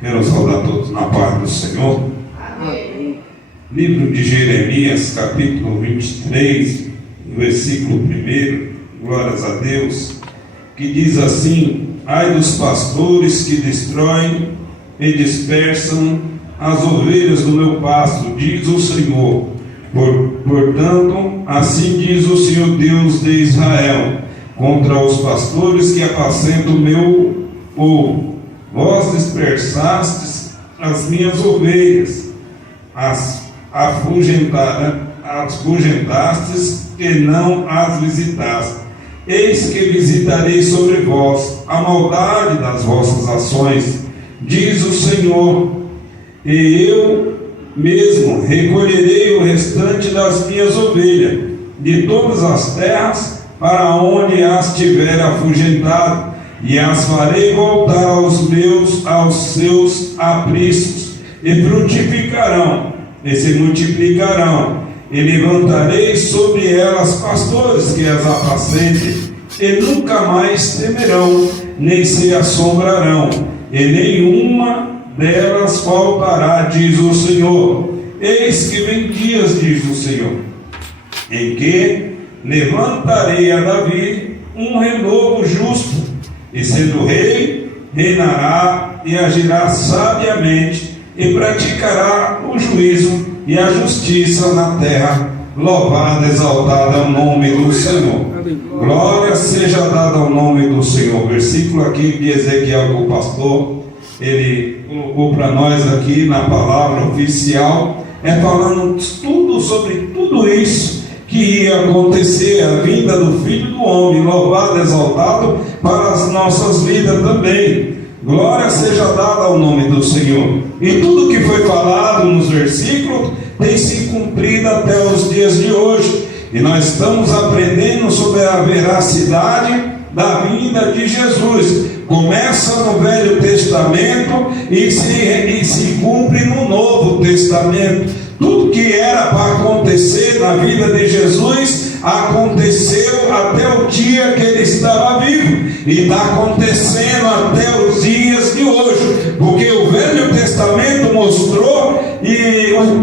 Quero saudar todos na paz do Senhor. Amém. Livro de Jeremias, capítulo 23, versículo 1, glórias a Deus, que diz assim: ai dos pastores que destroem e dispersam as ovelhas do meu pasto, diz o Senhor. Portanto, assim diz o Senhor Deus de Israel, contra os pastores que apacentam o meu povo: vós dispersastes as minhas ovelhas, as afugentastes e não as visitaste. Eis que visitarei sobre vós a maldade das vossas ações, diz o Senhor, e eu mesmo recolherei o restante das minhas ovelhas de todas as terras para onde as tiver afugentado, e as farei voltar aos seus apriscos, e frutificarão, e se multiplicarão, e levantarei sobre elas pastores que as apacentem, e nunca mais temerão, nem se assombrarão, e nenhuma delas faltará, diz o Senhor. Eis que vem dias, diz o Senhor, em que levantarei a Davi um renovo justo, e sendo rei, reinará e agirá sabiamente, e praticará o juízo e a justiça na terra. Louvado, exaltado é o nome do Senhor. Glória seja dada ao nome do Senhor. Versículo aqui de Ezequiel, que o pastor ele colocou para nós aqui na palavra oficial, falando tudo sobre tudo isso que ia acontecer, a vinda do Filho do Homem, louvado, exaltado para as nossas vidas também. Glória seja dada ao nome do Senhor. E tudo que foi falado nos versículos tem se cumprido até os dias de hoje. E nós estamos aprendendo sobre a veracidade da vinda de Jesus. Começa no Velho Testamento e se cumpre no Novo Testamento. Tudo que era para acontecer na vida de Jesus aconteceu até o dia que ele estava vivo, e está acontecendo até os dias de hoje, porque o Velho Testamento mostrou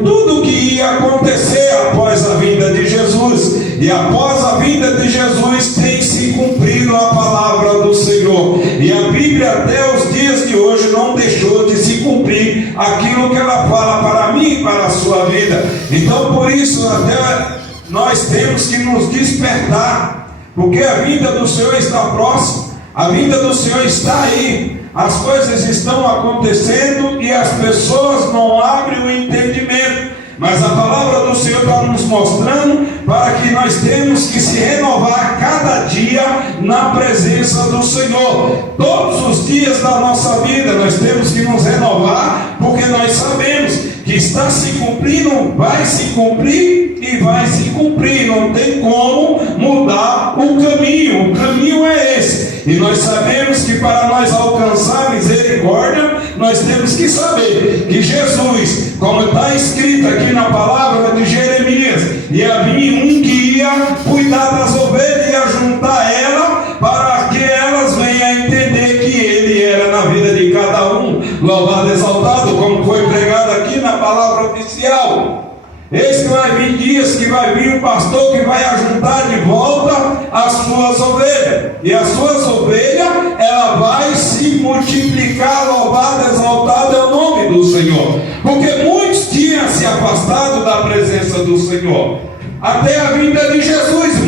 tudo que ia acontecer após a vinda de Jesus, e após a vinda de Jesus tem se cumprido a palavra do Senhor, e a Bíblia até os dias de hoje não deixou de se cumprir aquilo que ela fala para mim e para a sua vida. Então por isso até nós temos que nos despertar, porque a vinda do Senhor está próxima, a vinda do Senhor está aí, as coisas estão acontecendo e as pessoas não abrem o entendimento. Mas a palavra do Senhor está nos mostrando para que nós temos que se renovar cada dia na presença do Senhor. Todos os dias da nossa vida nós temos que nos renovar, porque nós sabemos que está se cumprindo, vai se cumprir e vai se cumprir. Não tem como mudar o caminho é esse. E nós sabemos que para nós alcançar a misericórdia, nós temos que saber que Jesus, como está escrito aqui na palavra de Jeremias, ia vir um que ia cuidar das ovelhas e ia juntar ela para que elas venham a entender que ele era na vida de cada um. Louvado, exaltado, como foi pregado aqui na palavra oficial. Eis que vai vir dias que vai vir um pastor que vai ajuntar de volta as suas ovelhas, e as suas ovelhas ela vai se multiplicar. Louvado, exaltado é o nome do Senhor, porque muitos tinham se afastado da presença do Senhor até a vinda de Jesus.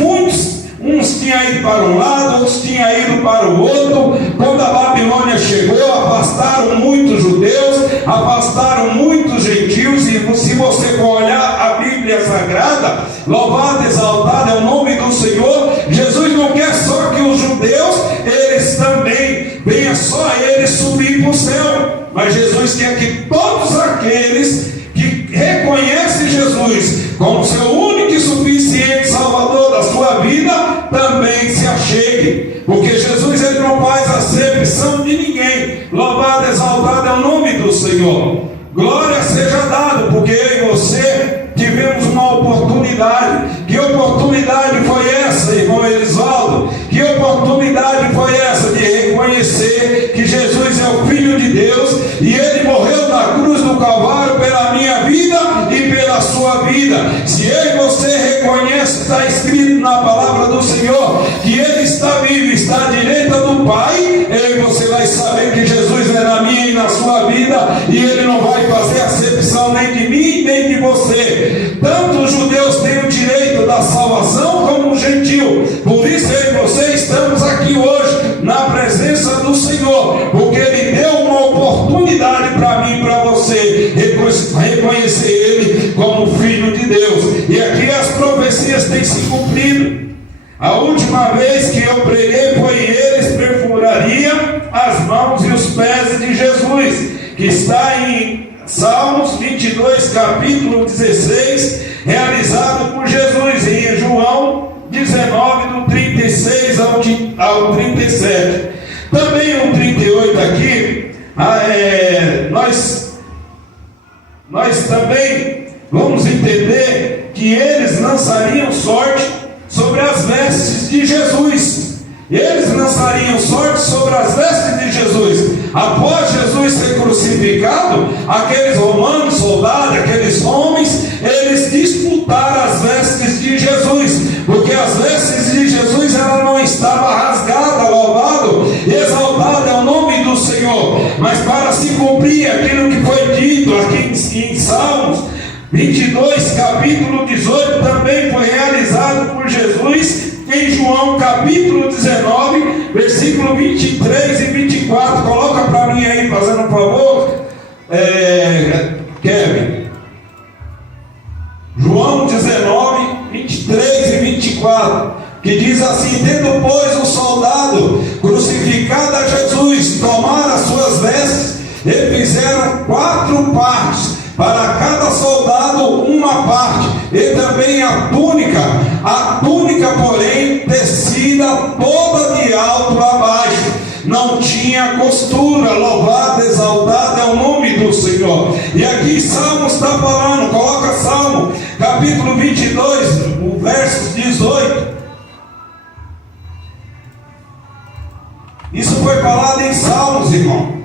Uns tinham ido para um lado, outros tinham ido para o outro. Quando a Babilônia chegou, afastaram muitos judeus, afastaram muitos gentios. E se você for olhar a Bíblia Sagrada, louvado, exaltado é o nome do Senhor. Jesus não quer só que os judeus, eles também, venha só eles subir para o céu, mas Jesus quer que todos aqueles que reconhecem Jesus como seu único e suficiente Salvador da sua vida também se achegue, porque Jesus ele não faz acepção de ninguém. Louvado, exaltado é o nome do Senhor. Glória seja dada, porque eu e você tivemos uma oportunidade. Que oportunidade foi essa, irmão Elisaldo? Que oportunidade foi essa de reconhecer que Jesus é o Filho de Deus e ele sua vida. Se eu e você reconhece, está escrito na palavra do Senhor, que Ele está vivo, está à direita do Pai, eu e você vai saber que Jesus é na minha e na sua vida, e Ele não vai fazer acepção nem de mim, nem de você. Tanto os judeus têm o direito da salvação, como o gentil. Por isso eu e você estamos aqui hoje, na presença do Senhor, porque Ele deu uma oportunidade para mim e para você reconhecer Ele como Filho de Deus. E aqui as profecias têm se cumprido. A última vez que eu preguei foi: eles perfuraria as mãos e os pés de Jesus, que está em Salmos 22, capítulo 16, realizado por Jesus, e em João 19, do 36 ao 37. Também o 38 aqui, nós também vamos entender que eles lançariam sorte sobre as vestes de Jesus. Eles lançariam sorte sobre as vestes de Jesus. Após Jesus ser crucificado, aqueles romanos, soldados, aqueles homens, eles disputaram as vestes de Jesus, porque as vestes de Jesus, ela não estava rasgada, louvado, exaltado é o nome do Senhor. Mas para se cumprir aquilo que foi dito aqui em Salmos 22, capítulo 18, também foi realizado por Jesus em João capítulo 19, versículo 23 e 24. Coloca para mim aí, fazendo um favor, Kevin. João 19, 23 e 24, que diz assim: tendo, pois, o soldado crucificado a Jesus, tomaram as suas vestes e fizeram 4 partes, para cada soldado uma parte, e também a túnica, porém, tecida toda de alto a baixo, não tinha costura. Louvado, exaltado é o nome do Senhor. E aqui Salmos está falando, coloca Salmo, capítulo 22, o verso 18. Isso foi falado em Salmos, irmão.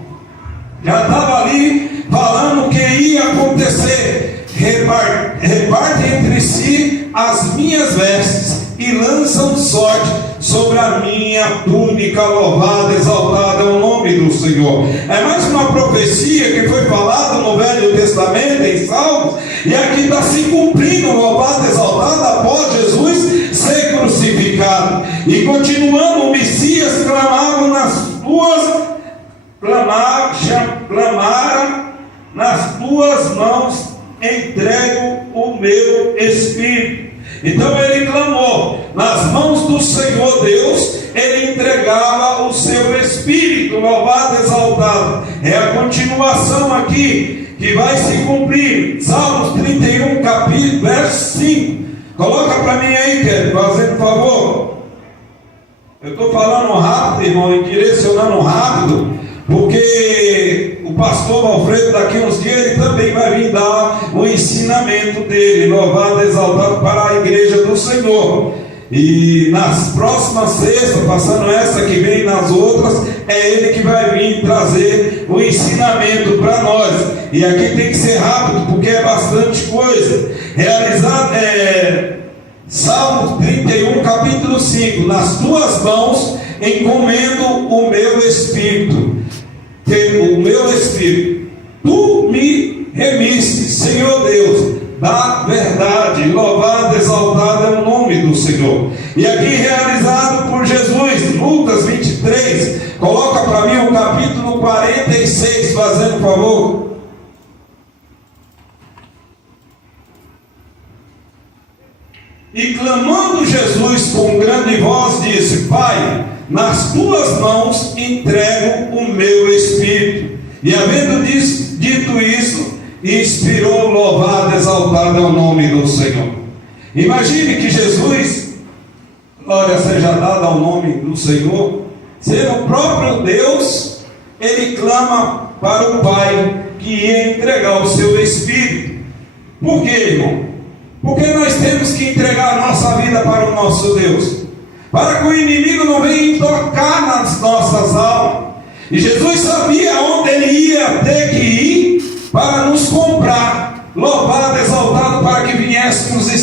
Já estava ali falando o que ia acontecer. Repartem entre si as minhas vestes e lançam sorte sobre a minha túnica. Louvado, exaltado é o nome do Senhor. É mais uma profecia que foi falada no Velho Testamento, em Salmos, e aqui está se cumprindo. Louvado, exaltado, após Jesus ser crucificado. E continuando, o Messias clamava nas tuas mãos entrego o meu espírito. Então ele clamou, nas mãos do Senhor Deus, ele entregava o seu espírito. Louvado, exaltado. É a continuação aqui que vai se cumprir. Salmos 31, capítulo, verso 5. Coloca para mim aí, Kevin, fazendo favor. Eu estou falando rápido, irmão, e direcionando rápido, porque o pastor Alfredo, daqui uns dias, ele também vai vir dar o ensinamento dele. Louvado, exaltado, para a igreja do Senhor. E nas próximas sextas, passando essa que vem e nas outras, é ele que vai vir trazer o ensinamento para nós. E aqui tem que ser rápido, porque é bastante coisa. Salmo 31, capítulo 5. Nas tuas mãos encomendo o meu espírito. O meu espírito. Tu me remiste, Senhor Deus, da verdade. Louvado, exaltado é o nome do Senhor. E aqui realizado por Jesus, Lucas 23. Coloca para mim o capítulo 46, fazendo favor. E clamando Jesus com grande voz, disse: Pai, nas tuas mãos entrego o meu espírito. E havendo dito isso, inspirou. Louvado, exaltado é o nome do Senhor. Imagine que Jesus, glória seja dada ao nome do Senhor, sendo o próprio Deus, ele clama para o Pai que ia entregar o seu espírito. Por quê, irmão? Porque nós temos que entregar a nossa vida para o nosso Deus, para que o inimigo não venha tocar nas nossas almas. E Jesus sabia onde ele ia ter que ir para nos comprar. Louvado, exaltado, para que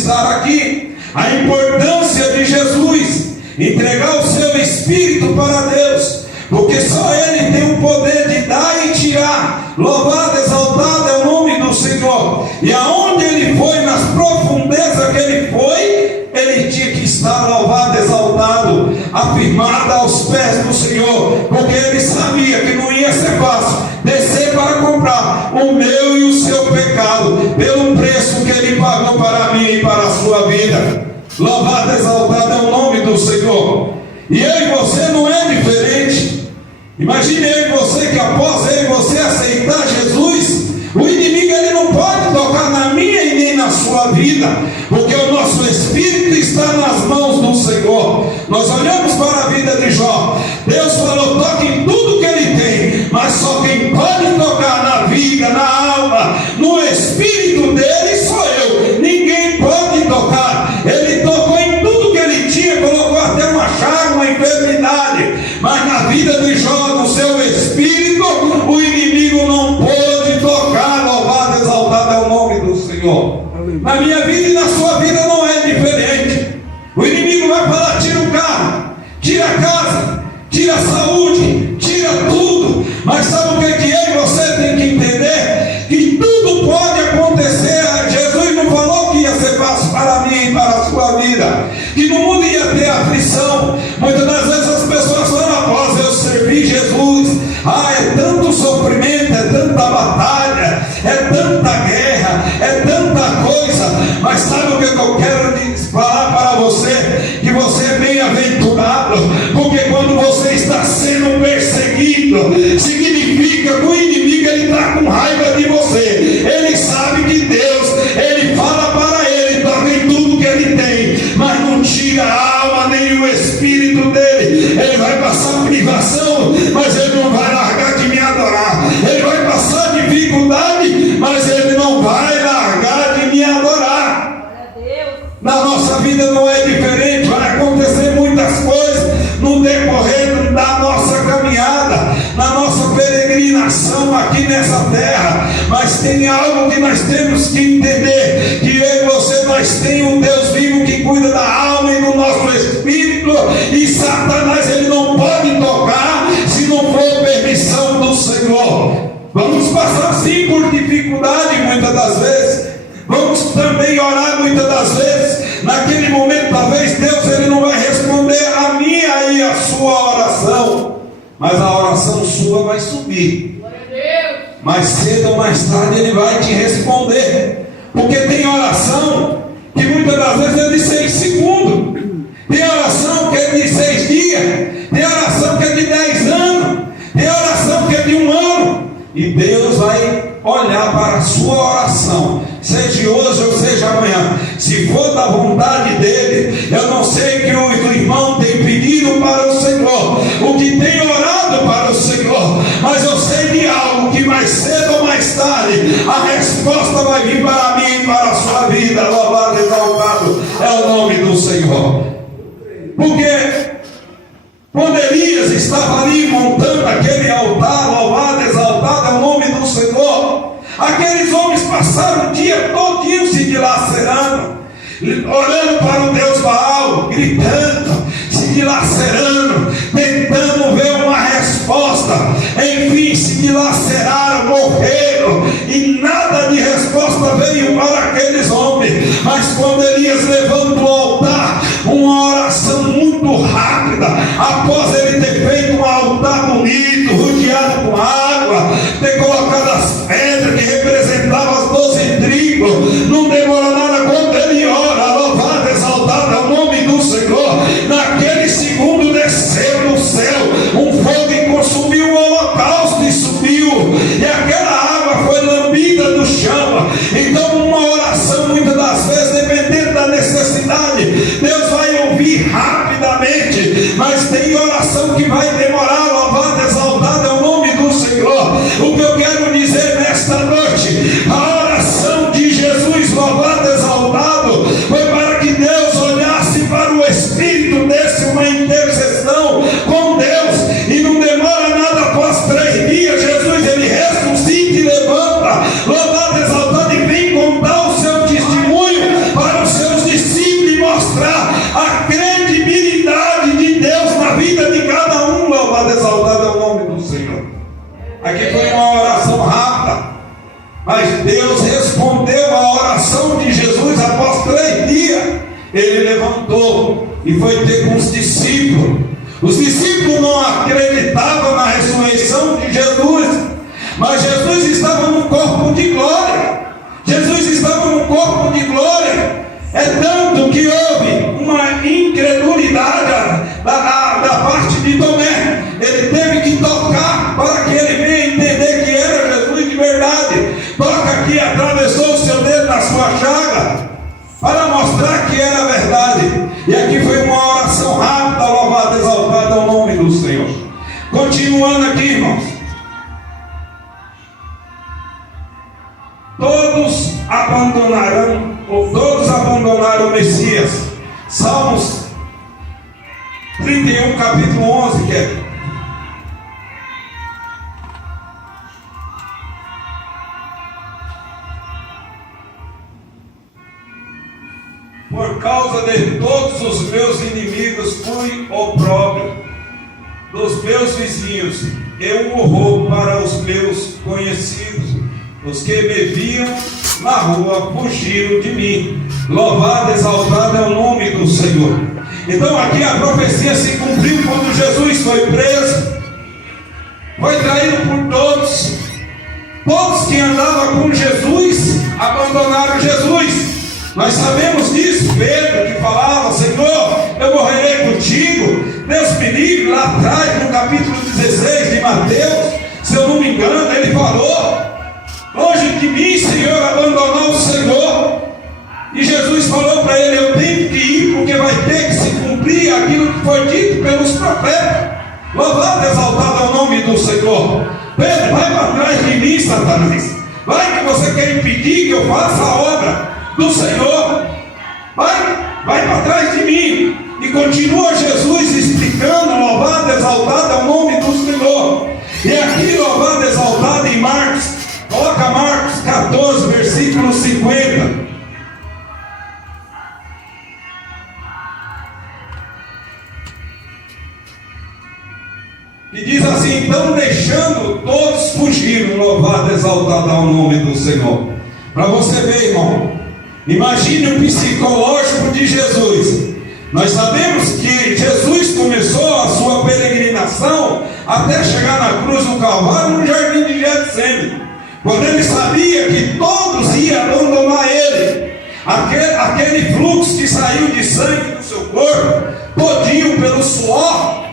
estar aqui. A importância de Jesus entregar o seu Espírito para Deus, porque só Ele tem o poder de dar e tirar. Louvado, exaltado é o nome do Senhor. E aonde Ele foi, nas profundezas que Ele foi, Ele tinha que estar louvado, exaltado, afirmado aos pés do Senhor, porque Ele sabia que não ia ser fácil descer para comprar o meu e o seu pecado, pelo preço que Ele pagou para mim e para a sua vida. Louvado, exaltado é o nome do Senhor. E eu e você não é diferente. Imagine eu e você, que após eu e você aceitar Jesus, o inimigo ele não pode tocar na minha e nem na sua vida, porque o nosso espírito está nas mãos do Senhor. Nós olhamos para a vida de Jó. Deus falou: toque em tudo que ele tem, mas só quem pode tocar na vida, na alma, no espírito dele sou eu. Ninguém pode tocar. Ele tocou em tudo que ele tinha, colocou até uma chaga, uma enfermidade, mas na vida de Jó, no seu espírito, o inimigo não pôde tocar. Louvado, exaltado é o nome do Senhor. Na minha vida e na sua vida não é diferente. O inimigo vai falar: tira o carro, tira a casa, tira a saúde, tira tudo. Mas sabe o que eu e você tem que entender? Que tudo pode acontecer. Jesus não falou que ia ser fácil para mim e para a sua vida, que no mundo ia ter aflição. Muitas das vezes as pessoas falam: após eu servir Jesus, é tanto sofrimento, é tanta batalha, é tanta guerra, é tanta coisa. Mas sabe o que eu quero falar para você? Que você é bem-aventurado, porque quando você está sendo perseguido, significa que o inimigo ele está com raiva de você. Ele sabe que Deus, ele fala para ele, toca em tudo que ele tem, mas não tira a alma nem o espírito dele. Ele vai passar privação, mas ele não vai largar de me adorar. Ele vai passar dificuldade, mas ele não vai largar de me adorar. Na nossa vida não é diferente. Vai acontecer muitas coisas no decorrer da nossa caminhada, na nossa peregrinação aqui nessa terra. Mas tem algo que nós temos que entender: que eu e você, nós temos um Deus vivo que cuida da alma e do nosso espírito, e Satanás ele não pode tocar se não for permissão do Senhor. Vamos passar sim por dificuldade muitas das vezes. Vamos também orar muitas das vezes. Naquele momento talvez Deus ele não vai responder a minha e a sua oração, mas a oração sua vai subir. Mais cedo ou mais tarde ele vai te responder. Porque tem oração que muitas das vezes é de 6 segundos. Tem oração que é de 6 dias. Tem oração que é de 10 anos. Tem oração que é de 1 ano. E Deus vai olhar para a sua oração, seja hoje ou seja amanhã. Se for da vontade dele, eu não sei que o irmão tem pedido para o Senhor, o que tem orado para o Senhor, mas eu sei de algo que mais cedo ou mais tarde a resposta vai vir para mim e para a sua vida. Louvado, exaltado é o nome do Senhor. Porque quando Elias estava ali montando aquele altar, louvado, exaltado é o nome do Senhor, aqueles homens passaram o dia todinho se dilacerando, orando para o Deus Baal, gritando, se dilacerando, tentando ver uma resposta. Enfim, se dilaceraram, morreram, e nada de resposta veio para aqueles homens. Mas quando Elias levanta o altar, uma oração muito rápida, após ele ter feito um altar bonito, rodeado com água, ter colocado as pedras que representavam as 12 tribos, não demorou nada. Quando ele ora, louvado, exaltado é o nome do Senhor, naquele segundo desceu do céu um fogo e consumiu o holocausto, e subiu, e aquela água foi lambida do Mas Deus respondeu à oração de Jesus após 3 dias. Ele levantou e foi ter com os discípulos. Os discípulos não acreditavam na ressurreição de Jesus, mas Jesus estava no corpo de glória. Jesus estava no corpo de glória. É tanto que houve uma incredulidade da parte de Tomé. Ele teve que tocar para que ele venha entender que era Jesus de verdade. Toca aqui, atravessou o seu dedo na sua chaga para mostrar que era verdade. E aqui foi uma oração rápida, louvada, exaltada ao nome do Senhor. Continuando aqui, irmãos. Todos abandonaram o Messias. Salmos 31, capítulo 11, que é: por causa de todos os meus inimigos fui opróbrio dos meus vizinhos, eu horror para os meus conhecidos. Os que me viam na rua fugiram de mim. Louvado, exaltado é o nome do Senhor. Então aqui a profecia se cumpriu quando Jesus foi preso, foi traído por todos. Todos que andavam com Jesus abandonaram Jesus. Nós sabemos disso. Pedro que falava: Senhor, eu morrerei contigo. Deus me livre. Lá atrás, no capítulo 16 de Mateus, se eu não me engano, ele falou: longe de mim, Senhor, abandonar o Senhor. E Jesus falou para ele: eu tenho que ir, porque vai ter que se cumprir aquilo que foi dito pelos profetas. Louvado, exaltado ao nome do Senhor. Pedro, vai para trás de mim, Satanás. Vai que você quer impedir que eu faça a obra do Senhor. Vai para trás de mim. E continua Jesus explicando, louvado, exaltado ao nome do Senhor. E aqui, louvado, exaltado em Marcos, coloca Marcos 14, versículo 50. E diz assim: então, deixando, todos fugiram. Louvado, exaltado ao nome do Senhor. Para você ver, irmão, imagine o psicológico de Jesus. Nós sabemos que Jesus começou a sua peregrinação até chegar na cruz do Calvário, no jardim de Getsêmani, quando ele sabia que todos iam abandonar ele. Aquele fluxo que saiu de sangue do seu corpo, todinho pelo suor,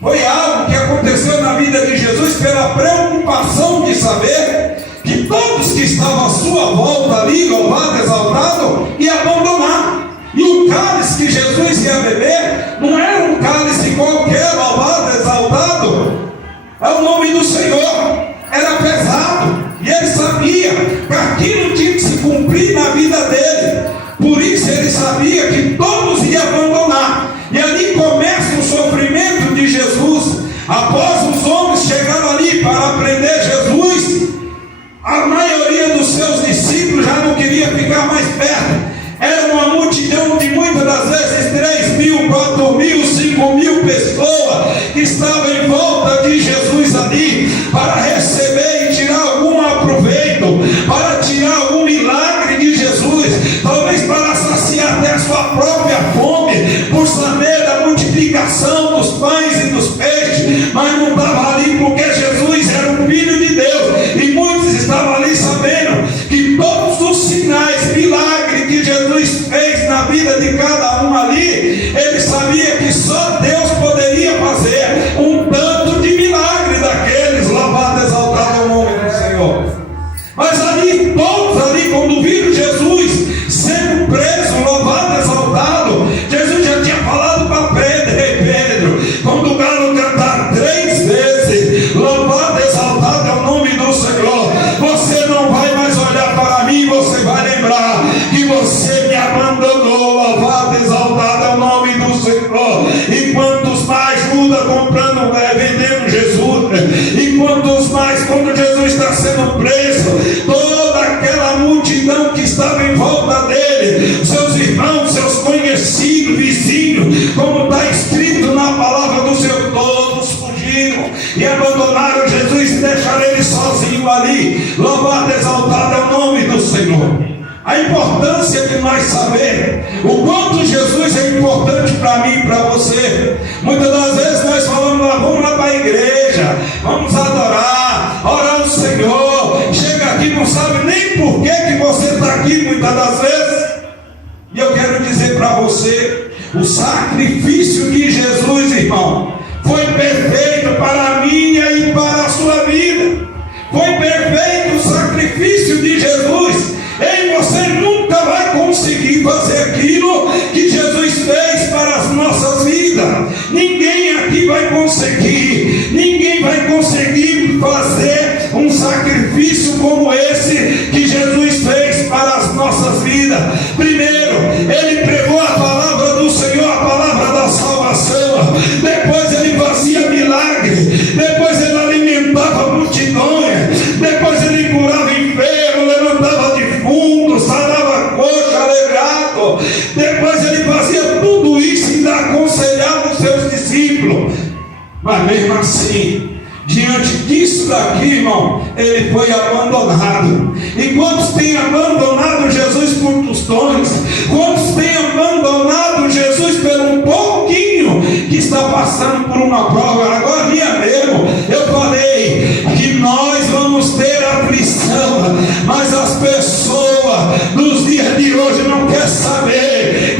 foi algo que aconteceu na vida de Jesus pela preocupação de saber que todos que estavam à sua volta ali, louvado, exaltado, iam abandonar. E o cálice que Jesus ia beber não era um cálice qualquer, louvado, exaltado é o nome do Senhor. Era pesado, e ele sabia que aquilo tinha que se cumprir na vida dele. Por isso ele sabia que todos iam abandonar. E ali começa o sofrimento de Jesus. Após os homens chegaram ali para prender Jesus, a maioria dos seus discípulos já não queria ficar mais perto. Era uma multidão de muitas das vezes 3.000, 4.000, 5.000 pessoas que estavam em volta de Jesus ali para receber e tirar algum proveito, para tirar algum milagre de Jesus, talvez para saciar até a sua própria fome, por saber da multiplicação dos pães e dos peixes, mas não estava ali porque Jesus era o Filho de Deus, e muitos estavam ali sabendo que todos os sinais, milagres que Jesus fez na vida de cada um ali, ele sabia que só Deus poderia fazer um tanto de milagre daqueles. Louvado, exaltado ao nome do Senhor. Mas ali, todos ali, quando viram Jesus sendo preso, louvado, exaltado, Jesus já tinha falado para Pedro: ei Pedro, quando o galo cantar 3 vezes, louvado, exaltado é o nome do Senhor, você não vai mais olhar para mim, você vai lembrar que você me abandonou. Louvado, exaltado é o nome do Senhor. E quantos mais Judas comprando, vendendo Jesus, e quantos mais, quando Jesus está sendo preso, toda aquela multidão que estava em volta dele, seus irmãos, seus conhecidos, vizinhos, como está escrito na palavra do Senhor, todos fugiram e abandonaram Jesus e deixaram ele sozinho aquilo ali. Louvado, exaltado é o nome do Senhor. A importância de nós saber o quanto Jesus é importante para mim e para você. Muitas das vezes nós falamos lá, vamos lá para a igreja, vamos adorar, orar ao Senhor. Chega aqui, não sabe nem por que você está aqui muitas das vezes. E eu quero dizer para você, o sacrifício de Jesus, irmão, foi perfeito para a minha e para a sua vida. Foi perfeito o sacrifício de Jesus. E você nunca vai conseguir fazer aquilo que Jesus fez para as nossas vidas. Ninguém aqui vai conseguir. Ninguém vai conseguir fazer um sacrifício como esse que Jesus fez para as nossas vidas. Primeiro, Ele pregou a palavra do Senhor, a palavra da salvação. Depois Ele fazia milagre. Depois Ele alimentava multidões. Depois Ele curava enfermos, levantava defuntos, sarava coxa, alegrado. Depois Ele fazia tudo isso e ainda aconselhava os seus discípulos. Mas mesmo assim, diante disso daqui, irmão, Ele foi abandonado. E quantos têm abandonado Jesus por tostões? Quantos têm abandonado Jesus por um pouquinho que está passando por uma prova? Agora mesmo eu falei que nós vamos ter aflição, mas as pessoas nos dias de hoje não quer saber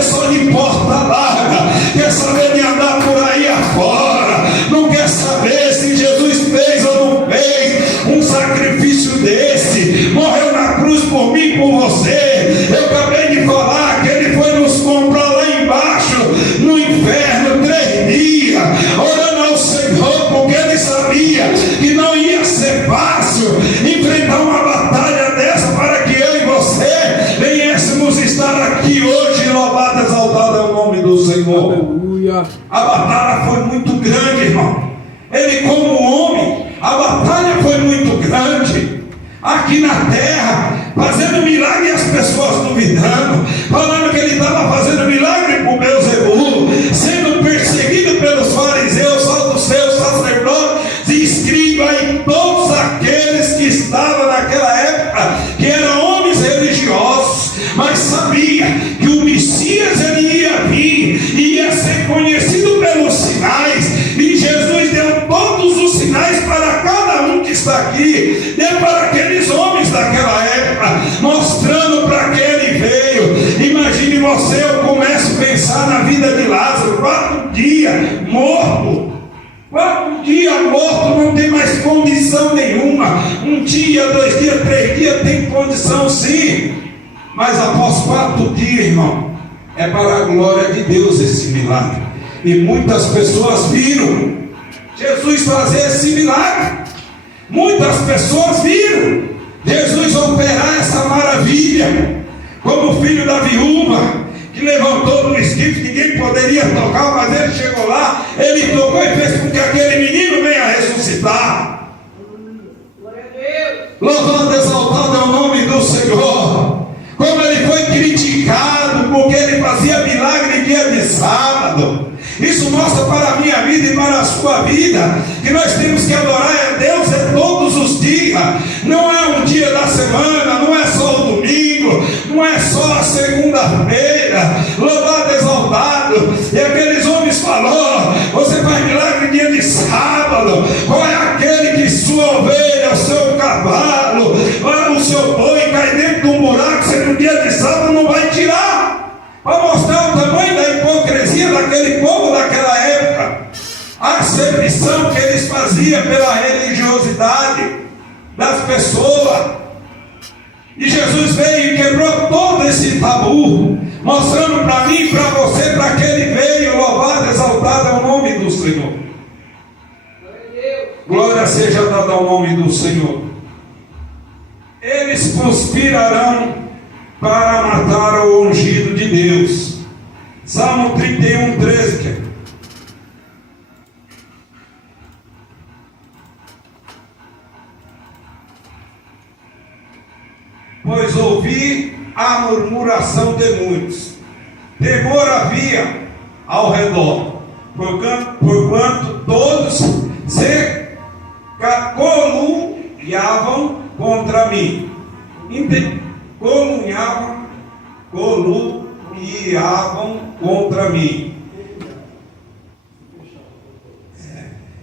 só de porta larga, quer saber de andar por aí afora, não quer saber se Jesus fez ou não fez um sacrifício desse, morreu na cruz por mim e por você. Eu acabei de falar que Ele foi nos comprar lá embaixo no inferno 3 dias, orando ao Senhor, porque Ele sabia que não ia ser fácil enfrentar uma batalha dessa para que eu e você venhamos estar aqui hoje. Louvado, exaltado é o nome do Senhor. Aleluia. A batalha foi muito grande, irmão. Ele, como homem, a batalha foi muito grande aqui na terra, fazendo milagre e as pessoas duvidando, falando que Ele estava fazendo milagre com Beelzebul, sendo perseguido pelos fariseus, saduceus, sacerdotes e escribas e todos aqueles que estavam naquela época, que eram homens religiosos, mas sabia que o Messias ele ia vir e ia ser conhecido pelos sinais. E Jesus deu todos os sinais para cada um que está aqui, deu para aqueles homens daquela época, mostrando para que Ele veio. Imagine você, eu começo a pensar na vida de Lázaro, 4 dias morto. 4 dias morto, não tem mais condição nenhuma. 1 dia, 2 dias, 3 dias tem condição sim, mas após 4 dias, irmão, é para a glória de Deus esse milagre. E muitas pessoas viram Jesus fazer esse milagre. Muitas pessoas viram Jesus operar essa maravilha, como o filho da viúva que levantou do esquife, ninguém poderia tocar, mas ele chegou lá, ele tocou e fez com que aquele menino venha ressuscitar. Louvado, exaltado é o nome do Senhor. Como ele foi criticado porque ele fazia milagre dia de sábado. Isso mostra para a minha vida e para a sua vida que nós temos que adorar a Deus todos os dias. Não é um dia da semana, não é só o domingo, não é só a segunda-feira. Louvado, exaltado. E aqueles homens falaram: você faz milagre dia de sábado. Qual é aquele que sua ovelha, o seu cavalo, o seu boi cai dentro de um buraco, você no dia de sábado não vai tirar? Para mostrar o tamanho da hipocrisia daquele povo daquela época, a acepção que eles faziam pela religiosidade das pessoas. E Jesus veio e quebrou todo esse tabu, mostrando para mim e para você, para que Ele veio. Louvado, exaltado é o nome do Senhor. Glória seja dada ao nome do Senhor. Eles conspirarão para matar o ungido de Deus. Salmo 31, 13. Pois ouvi a murmuração de muitos, temor havia ao redor, porquanto todos se coluiavam caluniavam contra mim. Caluniavam contra mim.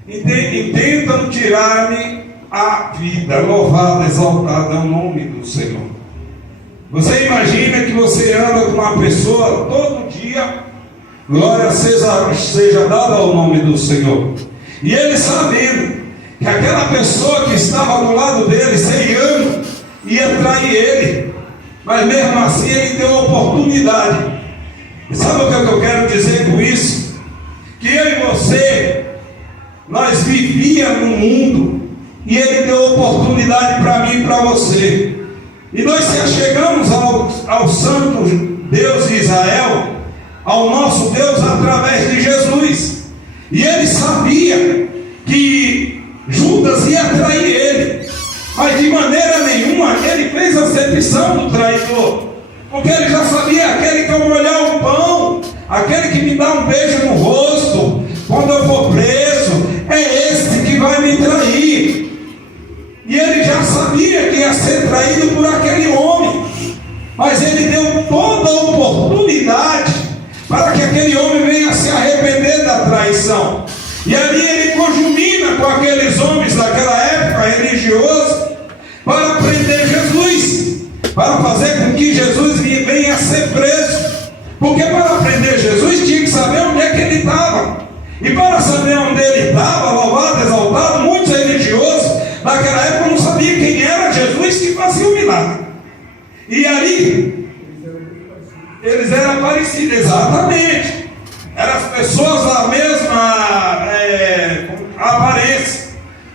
Intentam tirar-me a vida. Louvado, exaltado é o nome do Senhor. Você imagina que você anda com uma pessoa todo dia, glória seja dada ao nome do Senhor, e ele sabendo que aquela pessoa que estava do lado dele, ceiando, ia trair ele, mas mesmo assim ele deu oportunidade. E sabe o que eu quero dizer com isso? Que eu e você, nós vivíamos no mundo, e ele deu oportunidade para mim e para você. E nós se achegamos ao santo Deus de Israel, ao nosso Deus, através de Jesus. E ele sabia que Judas ia trair ele, mas de maneira nenhuma ele fez acepção do traidor, porque ele já sabia: aquele que eu molhar o pão, aquele que me dá um beijo no rosto, quando eu for preso, é este que vai me trair. E ele já sabia que ia ser traído por aquele homem, mas ele deu toda a oportunidade para que aquele homem venha se arrepender da traição. E ali ele conjumina com aqueles homens daquela época religiosa para prender Jesus, para fazer com que Jesus venha a ser preso, porque para prender Jesus tinha que saber onde é que ele estava. E para saber onde ele estava, louvado, exaltado, muitos religiosos naquela época não sabiam quem era Jesus que fazia o milagre. E ali eles eram parecidos, exatamente. Eram as pessoas da mesma aparência.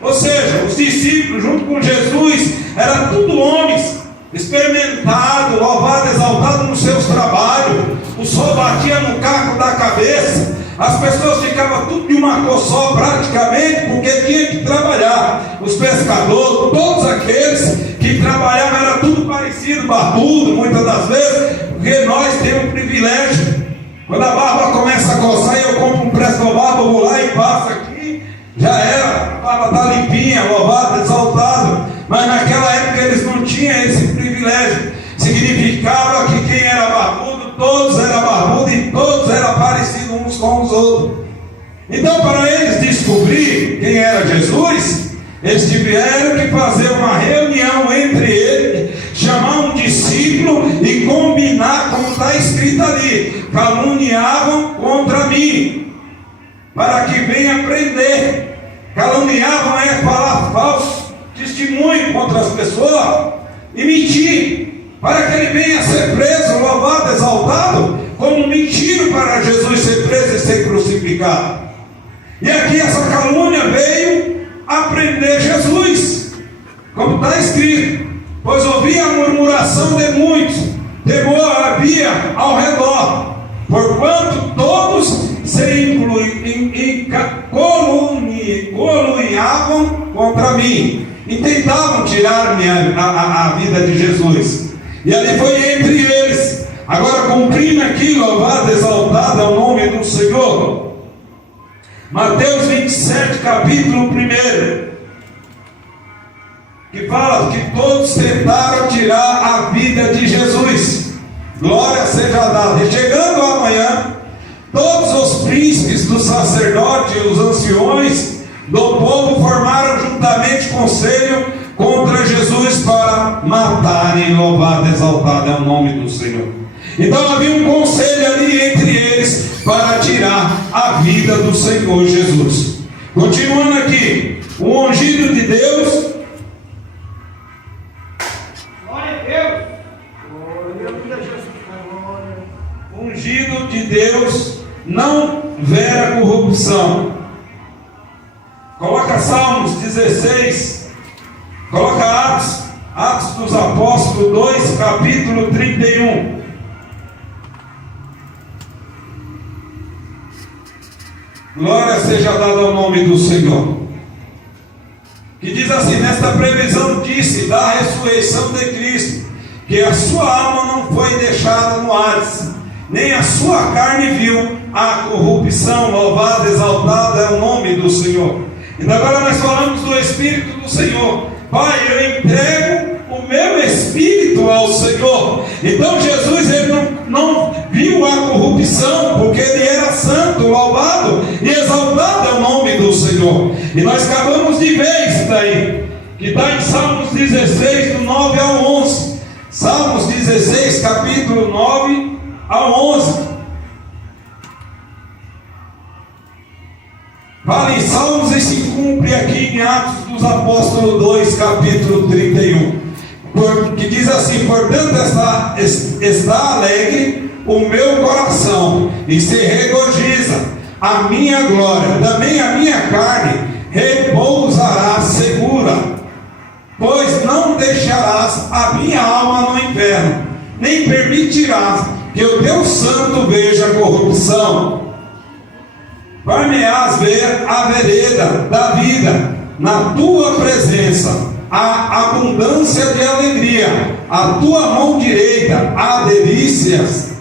Ou seja, os discípulos junto com Jesus eram tudo homens experimentados, louvado, exaltado nos seus trabalhos. O sol batia no caco da cabeça. As pessoas ficavam tudo de uma cor só praticamente, porque tinha que trabalhar. Os pescadores, todos aqueles que trabalhavam, era tudo parecido, barbudo, muitas das vezes, porque nós temos um privilégio. Quando a barba começa a coçar e eu compro um presto-barba, vou lá e passo aqui, já era, a barba está limpinha, louvado, exaltado. Mas naquela época eles não tinham esse privilégio. Significava que quem era barbudo, todos eram barbudos e todos eram parecidos uns com os outros. Então, para eles descobrir quem era Jesus, eles tiveram que fazer uma reunião entre eles, chamar um discípulo e combinar, como está escrito ali: caluniavam contra mim, para que venha prender. Caluniavam é falar falso testemunho contra as pessoas e mentir, para que ele venha a ser preso, louvado, exaltado, como mentiram para Jesus ser preso e ser crucificado. E aqui essa calúnia veio a prender Jesus, como está escrito: pois ouvia a murmuração de muitos, temor havia ao redor, porquanto todos se caluniavam contra mim, e tentavam tirar-me a vida de Jesus. E ali foi entre eles. Agora, cumprindo aqui, louvado, exaltado é o nome do Senhor. Mateus 27, capítulo 1, que fala que todos tentaram tirar a vida de Jesus. Glória seja dada. E chegando amanhã, todos os príncipes dos sacerdotes e os anciões do povo formaram juntamente conselho contra Jesus para matarem. Louvado, exaltado é o nome do Senhor. Então havia um conselho ali entre eles para tirar a vida do Senhor Jesus. Continuando aqui, o ungido de Deus. Glória a Deus. O ungido de Deus não verá corrupção. Coloca Salmos 16. Coloca Atos dos Apóstolos 2, capítulo 31. Glória seja dada ao nome do Senhor. Que diz assim: nesta previsão disse da ressurreição de Cristo, que a sua alma não foi deixada no Hades, nem a sua carne viu a corrupção. Louvado, exaltado é o nome do Senhor. E agora nós falamos do Espírito do Senhor, Pai, eu entrego o meu espírito ao Senhor. Então Jesus, ele não viu a corrupção, porque ele era santo, louvado e exaltado é o nome do Senhor. E nós acabamos de ver isso daí, que está em Salmos 16, do 9 ao 11. Salmos 16, capítulo 9 ao 11. Fala em Salmos e se cumpre aqui em Atos dos Apóstolos 2, capítulo 31. Que diz assim: portanto está alegre o meu coração e se regozija a minha glória, também a minha carne repousará segura, pois não deixarás a minha alma no inferno, nem permitirás que o teu santo veja corrupção. Vai-me-ás ver a vereda da vida, na tua presença há abundância de alegria, a tua mão direita há delícias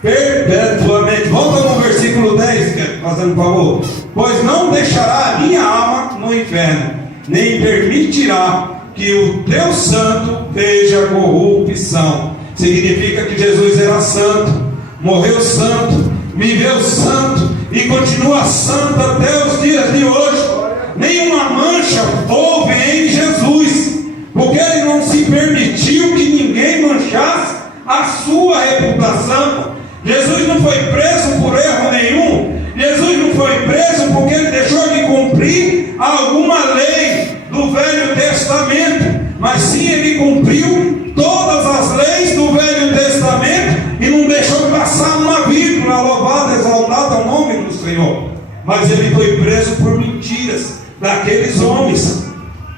perpetuamente. Volta no versículo 10, fazendo favor. Pois não deixará a minha alma no inferno, nem permitirá que o teu santo veja corrupção. Significa que Jesus era santo, morreu santo, viveu santo e continua santo até os dias de hoje. Nenhuma mancha houve em Jesus, porque ele não se permitiu que ninguém manchasse a sua reputação. Jesus não foi preso por erro nenhum. Jesus não foi preso porque ele deixou de cumprir alguma lei do Velho Testamento, mas sim ele cumpriu todas as leis do Velho Testamento e não deixou passar uma vírgula. Louvado, exaltado ao nome do Senhor. Mas ele foi preso por mentiras daqueles homens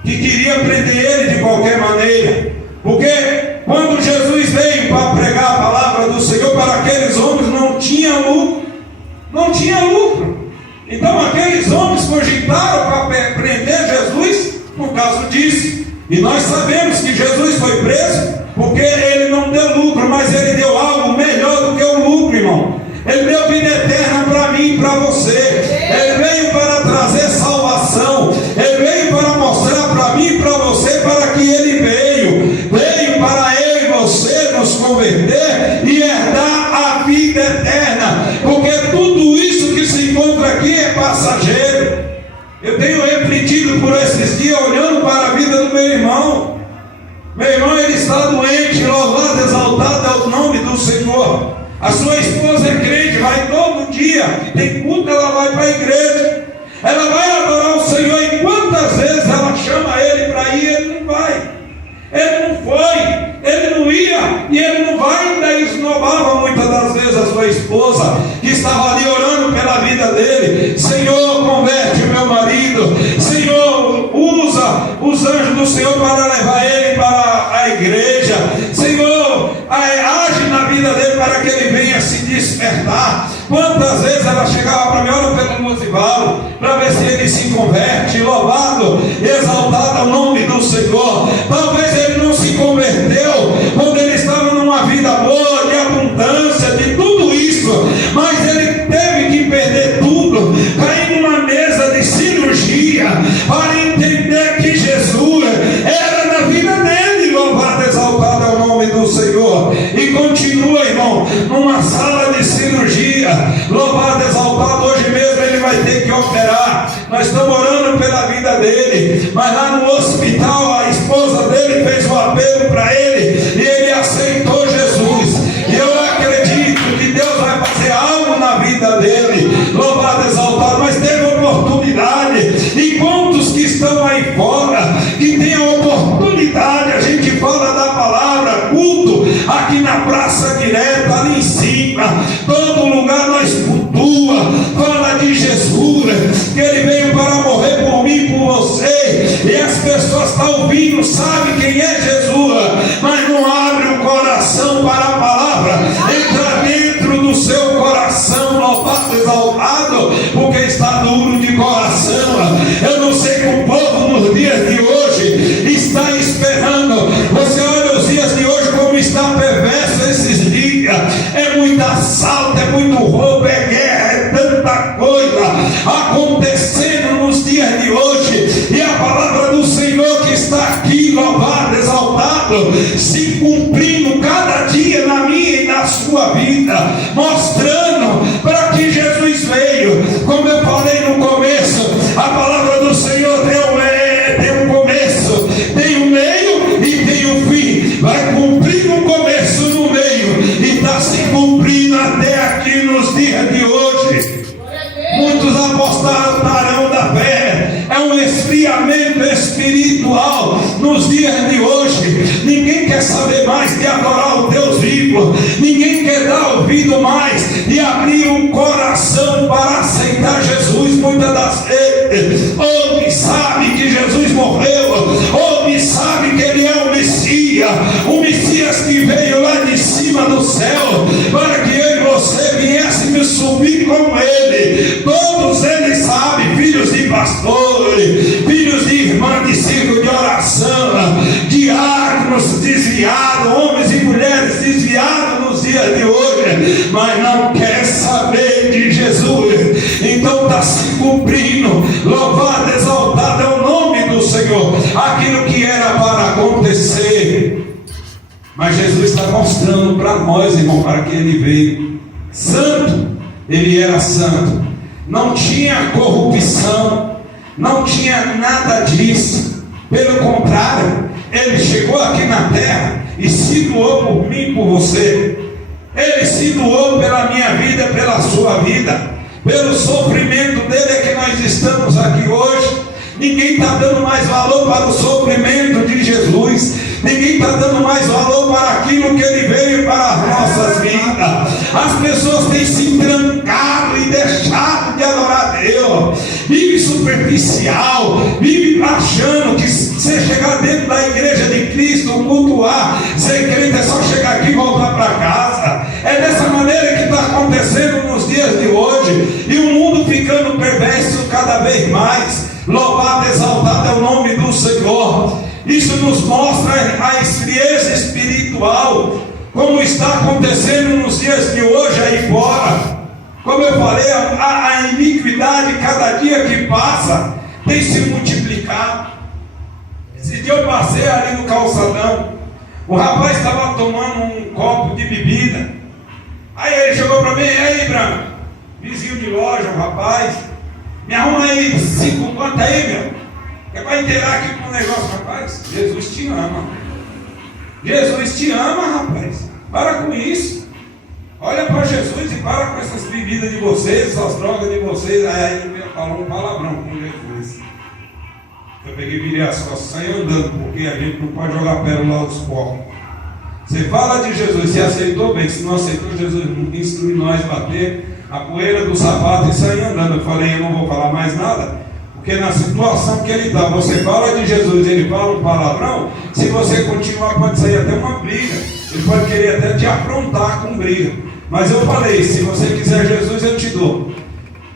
que queriam prender ele de qualquer maneira, porque quando Jesus veio para pregar a palavra do Senhor para aqueles homens, não tinha lucro. Então aqueles homens cogitaram para prender Jesus por causa disso. E nós sabemos que Jesus foi preso porque ele não deu lucro, mas ele deu algo melhor do que o lucro, irmão. Ele deu vida eterna para mim e para você. Ele veio para trazer salvação. Ele veio para mostrar para mim e para você para que ele veio para eu e você nos converter e herdar a vida eterna, porque tudo isso que se encontra aqui é passageiro. Eu tenho refletido por esses dias, olhando para a vida do meu irmão. Meu irmão, ele está doente, louvado, exaltado é o nome do Senhor. A sua esposa é crente, vai todo dia, que tem culto, ela vai para a igreja, ela vai adorar o Senhor, e quantas vezes ela chama ele para ir, ele não vai, ele não foi, ele não ia, e ele não vai. Ainda esnobava muitas das vezes a sua esposa, que estava ali orando pela vida dele. Senhor, converte o meu marido, Senhor, usa os anjos do Senhor para levar ele para a igreja, Senhor, age na vida dele para que ele venha se despertar. Quantas vezes ela chegava para mim, olha pelo Musivalo, para ver se ele se converte. Louvado, exaltado ao nome do Senhor. Talvez ele não se converteu quando ele estava numa vida boa, de abundância, de tudo isso, mas ele teve que perder tudo, cair numa mesa de cirurgia para entender que Jesus era na vida dele. Louvado, exaltado ao nome do Senhor. E continua, irmão, numa sala de cirurgia. Louvado, exaltado, hoje mesmo ele vai ter que operar. Nós estamos orando pela vida dele, mas lá no hospital a esposa dele fez um apelo para ele e ele aceitou Jesus. E eu acredito que Deus vai fazer algo na vida dele. Louvado, exaltado, mas teve oportunidade. E quantos que estão aí fora, que tem a oportunidade, a gente fala da palavra, culto, aqui na praça direta, ali em cima, todo lugar nós cultua, fala de Jesus, que ele veio para morrer por mim e por você, e as pessoas estão ouvindo, sabem quem é Jesus, mas não abre o coração para a palavra, entra dentro do seu coração, louvado, exaltado, porque está duro de coração. Eu não sei que o povo nos dias de hoje está esperando. Você olha os dias de hoje como está perverso esses dias, é muito assalto, é muito roubo, é guerra, é tanta coisa acontecendo nos dias de hoje, e a palavra do Senhor que está aqui exaltado, se cumprindo cada dia na minha e na sua vida, mostrando para que Jesus veio. Como eu falei no começo, a palavra do Senhor tem um começo, tem um meio e tem um fim. Vai cumprir no começo, no meio, e está se cumprindo até aqui nos dias de hoje. Muitos apostarão da fé. É um esfriamento espiritual nos dias de hoje. Ninguém quer saber mais de adorar o Deus vivo. Ninguém quer dar ouvido mais e abrir um coração para aceitar Jesus. Muitas das vezes, ou sabe que Jesus morreu, ou sabe que Ele é o Messias que veio lá de cima do céu, para que eu e você viéssemos subir com Ele. Todos eles sabem, filhos de pastores, filhos de irmãs de círculo de oração, diáconos desviados, homens e mulheres desviados nos dias de hoje, mas não quer saber de Jesus. Então está se cumprindo. Louvado, exaltado é o nome do Senhor. Aquilo que era para acontecer, mas Jesus está mostrando para nós, irmão, para que Ele veio. Santo, Ele era santo, não tinha corrupção, não tinha nada disso. Pelo contrário, Ele chegou aqui na terra e se doou por mim e por você. Ele se doou pela minha vida, pela sua vida. Pelo sofrimento dele é que nós estamos aqui hoje. Ninguém está dando mais valor para o sofrimento de Jesus. Ninguém está dando mais valor para aquilo que Ele veio para as nossas vidas. As pessoas têm se trancado e deixado de adorar a Deus. Vive superficial, vive achando que você chegar dentro da igreja de Cristo, cultuar, ser crente é só chegar aqui e voltar para casa. É dessa maneira que está acontecendo nos dias de hoje. E o mundo ficando perverso cada vez mais. Louvado, exaltado é o nome do Senhor. Isso nos mostra a esfrieza espiritual, como está acontecendo nos dias de hoje aí fora. Como eu falei, a iniquidade cada dia que passa tem se multiplicado. Esse dia eu passei ali no calçadão, o rapaz estava tomando um copo de bebida. Aí ele chegou para mim: e aí, Branco, vizinho de loja, um rapaz, me arruma aí 5 contas aí, meu. É para inteirar aqui com um negócio. Rapaz, Jesus te ama. Jesus te ama, rapaz. Para com isso. Olha para Jesus e para com essas bebidas de vocês, essas drogas de vocês. Aí ele falou um palavrão com Jesus. Eu peguei, virei as costas, saí andando, porque a gente não pode jogar pérola aos porcos. Você fala de Jesus, se aceitou bem. Se não aceitou, Jesus instrui nós a bater a poeira do sapato e sair andando. Eu falei: eu não vou falar mais nada, porque na situação que ele está, você fala de Jesus, ele fala um palavrão. Se você continuar, pode sair até uma briga. Ele pode querer até te afrontar com briga. Mas eu falei: se você quiser Jesus, eu te dou.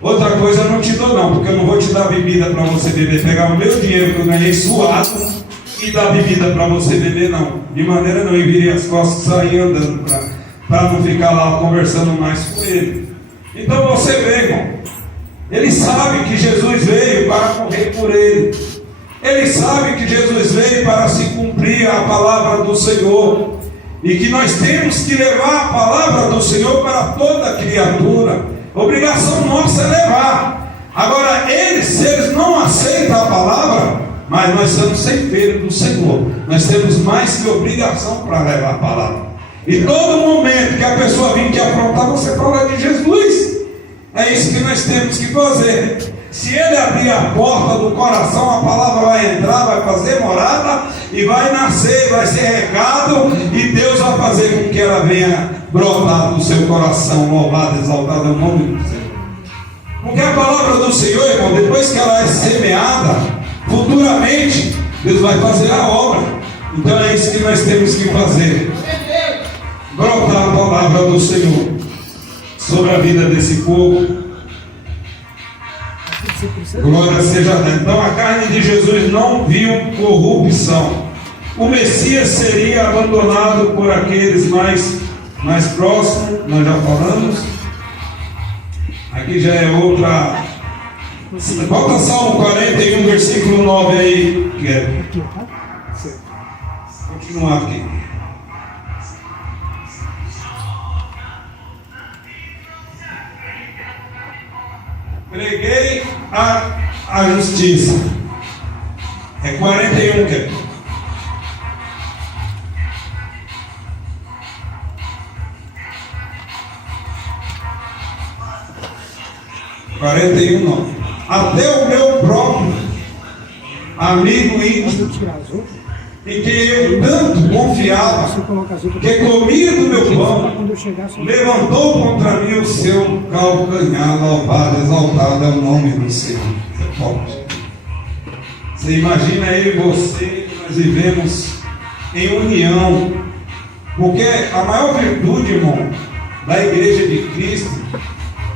Outra coisa eu não te dou não, porque eu não vou te dar bebida para você beber. Pegar o meu dinheiro que eu ganhei suado e dar bebida para você beber, não. De maneira não. Eu virei as costas e saí andando para não ficar lá conversando mais com ele. Então você vê, irmão, ele sabe que Jesus veio para morrer por ele. Ele sabe que Jesus veio para se cumprir a palavra do Senhor, e que nós temos que levar a palavra do Senhor para toda criatura. Obrigação nossa é levar. Agora, se eles não aceitam a palavra, mas nós somos ceifeiros do Senhor, nós temos mais que obrigação para levar a palavra. E todo momento que a pessoa vir te afrontar, você fala de Jesus. É isso que nós temos que fazer. Se ele abrir a porta do coração, a palavra vai entrar, vai fazer morada e vai nascer, vai ser regado, e Deus vai fazer com que ela venha brotar do seu coração. Louvado, exaltado é o nome do Senhor. Porque a palavra do Senhor, irmão, depois que ela é semeada, futuramente Deus vai fazer a obra. Então é isso que nós temos que fazer: brotar a palavra do Senhor sobre a vida desse povo. Glória seja a Deus. Então a carne de Jesus não viu corrupção. O Messias seria abandonado por aqueles mais próximos. Nós já falamos. Aqui já é outra. Volta Salmo 41, versículo 9 aí. continuar aqui. Preguei a justiça. É 41, que 41 não. Até o meu próprio amigo íntimo, em que eu tanto confiava, que comia do meu pão, levantou contra mim o seu calcanhar. Louvado, exaltado é o nome do Senhor. É forte. Você imagina eu e você, nós vivemos em união, porque a maior virtude, irmão, da igreja de Cristo,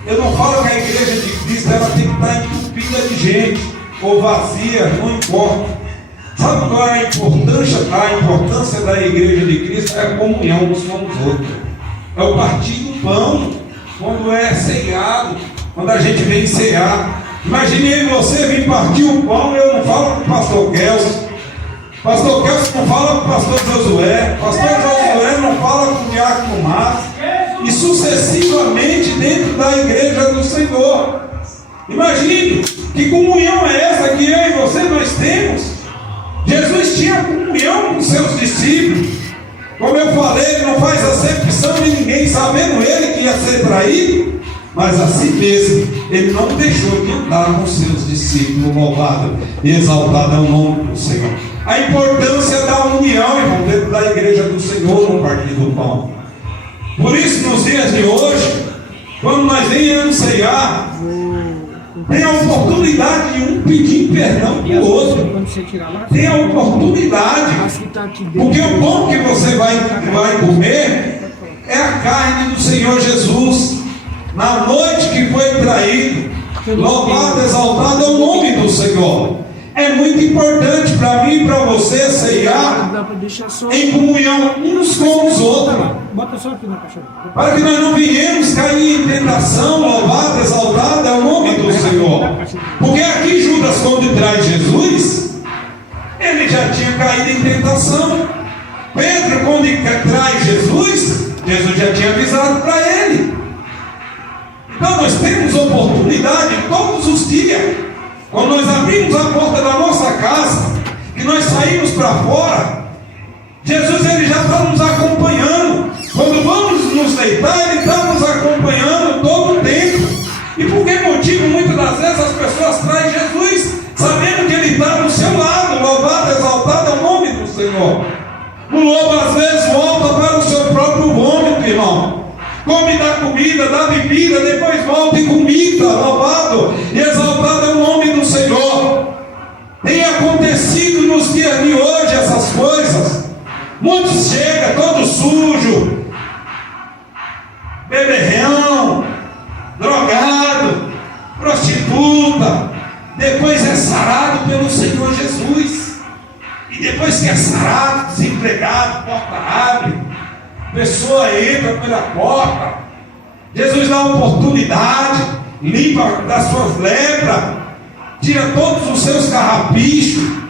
eu não falo que a igreja de Cristo ela tem que estar entupida de gente, ou vazia, não importa. Sabe qual é a importância? A importância da igreja de Cristo é a comunhão uns com os outros. É o partir do pão, quando é ceado, quando a gente vem cear. Imagine você vir partir o pão, eu não falo com o pastor Kelso. Pastor Kelso não fala com o pastor Josué. Pastor Josué não fala com o diácono Márcio. E sucessivamente dentro da igreja do Senhor. Imagine que comunhão é essa que eu e você nós temos. Jesus tinha comunhão com seus discípulos. Como eu falei, ele não faz acepção de ninguém, sabendo ele que ia ser traído, mas assim mesmo, ele não deixou de andar com seus discípulos. Louvado e exaltado é o nome do Senhor. A importância da união, irmão, dentro da igreja do Senhor no partir do pão. Por isso, nos dias de hoje, quando nós venhamos ceiar, tem a oportunidade de um pedir perdão para o outro. Tem a oportunidade. Porque o pão que você vai comer é a carne do Senhor Jesus. Na noite que foi traído, louvado, exaltado é o nome do Senhor. É muito importante para mim e para você ceiar em comunhão uns com os outros, para que nós não venhamos cair em tentação. Louvado, exaltado é o nome do Senhor. Porque aqui Judas, quando traz Jesus, ele já tinha caído em tentação. Pedro, quando traz Jesus, Jesus já tinha avisado para ele. Então nós temos oportunidade todos os dias. Quando nós abrimos a porta da nossa casa, que nós saímos para fora, Jesus ele já está nos acompanhando. Quando vamos nos deitar, ele está nos acompanhando todo o tempo. E por que motivo muitas das vezes as pessoas traem Jesus, sabendo que ele está do seu lado? Louvado, exaltado é o nome do Senhor. O lobo às vezes volta para o seu próprio vômito, irmão. Come da comida, da bebida, depois volta e comida. Louvado e exaltado é o nome do Senhor. Tem acontecido nos dias de hoje essas coisas. Muitos chegam todo sujo, beberrão, drogado, prostituta, depois é sarado pelo Senhor Jesus. E depois que é sarado, desempregado, porta abre, pessoa entra pela porta, Jesus dá oportunidade, limpa das suas lepras, tira todos os seus carrapichos.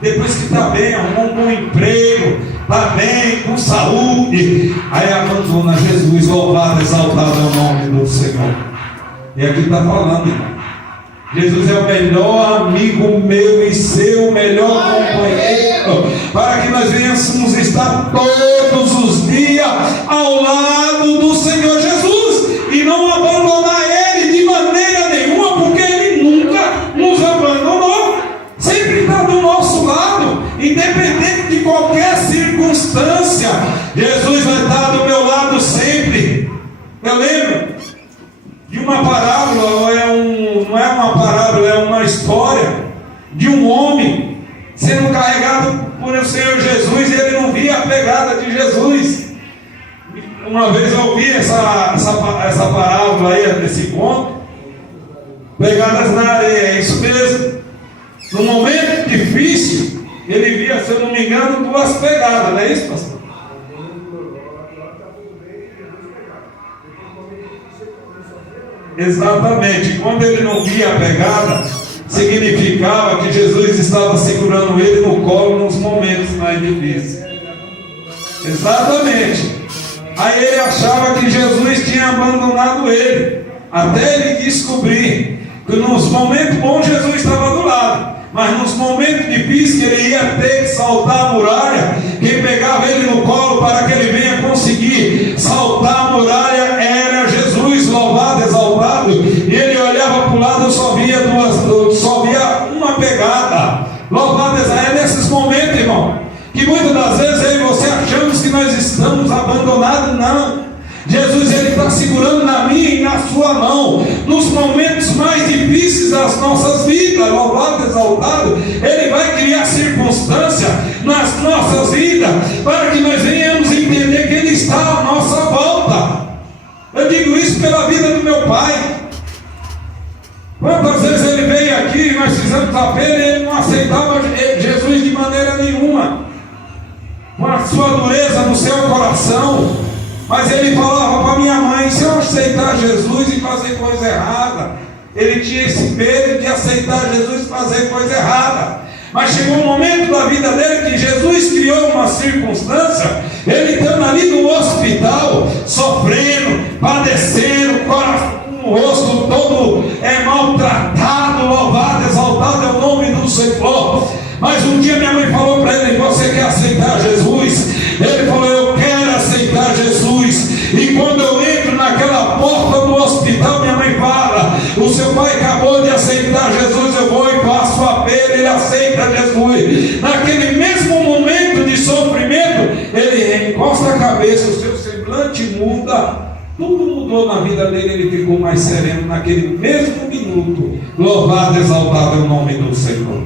Depois que está bem, arrumou um bom emprego, está bem, com saúde, aí abandona Jesus. Louvado, exaltado é o nome do Senhor. E aqui está falando, irmão, Jesus é o melhor amigo meu e seu, melhor companheiro, para que nós venhamos estar todos os dias ao lado do Senhor Jesus e não abandonar Ele de maneira nenhuma, porque Ele nunca nos abandonou, sempre está do nosso lado, independente de qualquer circunstância. Jesus vai estar do meu lado sempre. Eu lembro de uma parábola, não é uma parábola, é uma história de um homem sendo carregado por o Senhor Jesus, e ele não via a pegada de Jesus. Uma vez eu ouvi essa parábola aí, desse conto, pegadas na areia, é isso mesmo. No momento difícil, ele via, se eu não me engano, 2 pegadas, não é isso, pastor? Exatamente. Quando ele não via a pegada, significava que Jesus estava segurando ele no colo nos momentos mais difíceis. Exatamente. Aí ele achava que Jesus tinha abandonado ele, até ele descobrir que nos momentos bons Jesus estava do lado, mas nos momentos difíceis que ele ia ter que saltar a muralha, quem pegava ele no colo para que ele venha conseguir saltar a muralha era Jesus, louvado, exaltado. E ele olhava para o lado, só via uma pegada. Louvado, é nesses momentos, irmão, que muitas das vezes eu e você achamos que nós estamos abandonados. Não, Jesus, ele está segurando na minha e na sua mão, nos momentos mais difíceis das nossas vidas. Louvado, exaltado, ele vai criar circunstância nas nossas vidas, para que nós venhamos entender que ele está à nossa volta. Eu digo isso pela vida do meu pai. Quantas vezes ele veio aqui e nós fizemos a feira e ele não aceitava Jesus de maneira nenhuma, com a sua dureza no seu coração. Mas ele falava para minha mãe: se eu aceitar Jesus e fazer coisa errada, ele tinha esse medo de aceitar Jesus e fazer coisa errada. Mas chegou um momento da vida dele que Jesus criou uma circunstância, ele estando ali no hospital, sofrendo, padecendo, com o rosto todo maltratado. Louvado, exaltado é o nome do Senhor. Mas um dia minha mãe falou para ele: você quer aceitar Jesus? Ele falou: eu quero aceitar Jesus. E quando eu entro naquela porta do hospital, minha mãe fala: o seu pai acabou de aceitar Jesus. Eu vou e faço a feira, ele aceita Jesus. Naquele mesmo momento de sofrimento, ele encosta a cabeça, o seu semblante muda. Tudo mudou na vida dele, ele ficou mais sereno naquele mesmo minuto. Louvado, exaltado é o nome do Senhor.